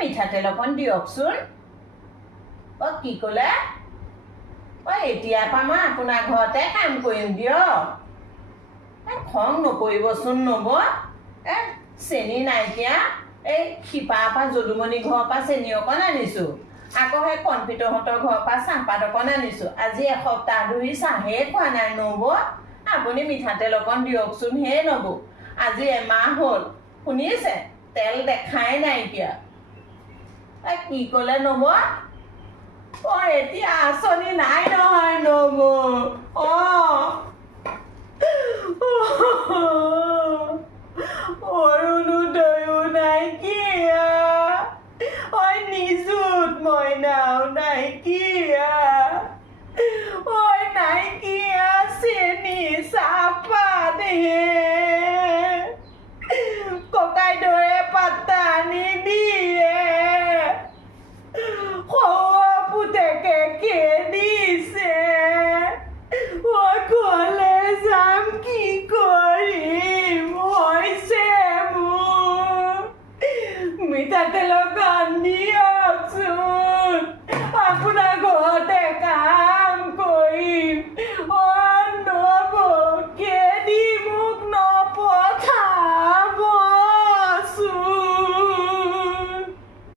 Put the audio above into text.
মিঠাতেল অকণ দিয়কচোন। কি ক'লে? এতিয়াৰ পৰা মই আপোনাৰ ঘৰতে কাম কৰিম দিয়ক। খং নকৰিবচোন নব। চেনি নাইকিয়া এই শিপাৰ পৰা যদুমণি ঘৰৰ পৰা চেনি অকণ আনিছোঁ, আকৌ সেই কণপিতহঁতৰ ঘৰৰ পৰা চাহপাত অকণ আনিছোঁ। আজি এসপ্তাহ ধৰি চাহেই খোৱা নাই নব। আপুনি মিঠাতেল অকণ দিয়কচোন হে নব। আজি এমাহ হ'ল, শুনিছে, তেল দেখাই নাইকিয়া। কি ক'লে নব? এতিয়া আঁচনি নাই নহয় নব। অৰুণোদয়ো নাইকিয়া, নিযুত মইনাও নাইকিয়া, নাইকিয়া চেনি চাহপাত ককাইদেউৱে পাত্তা নিদিয়ে, পুতেকে কে দিছে, ক'লে যাম কি কৰিম, হৈছে মোৰ মিঠাতেল অকণ দিয়কচোন। আপোনাৰ ঘৰতে